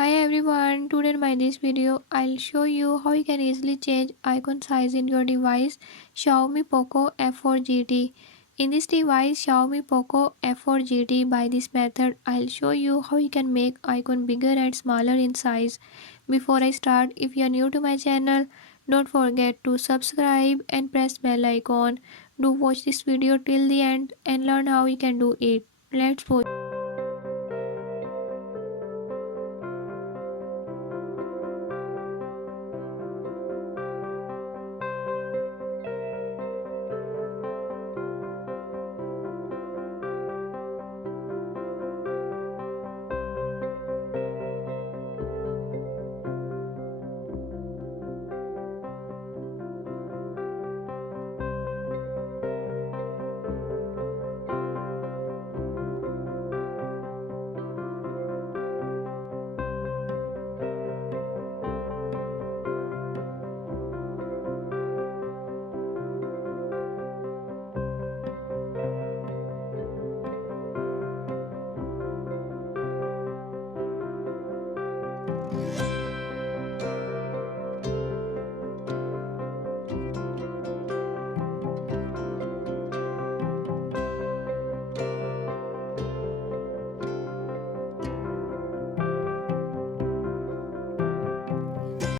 Hi everyone, today in this video I'll show you how you can easily change icon size in your device Xiaomi POCO F4 GT. In this device Xiaomi POCO F4 GT, by this method I'll show you how you can make icon bigger and smaller in size. Before I start, if you are new to my channel, don't forget to subscribe and press bell icon. Do watch this video till the end and learn how you can do it. Let's go.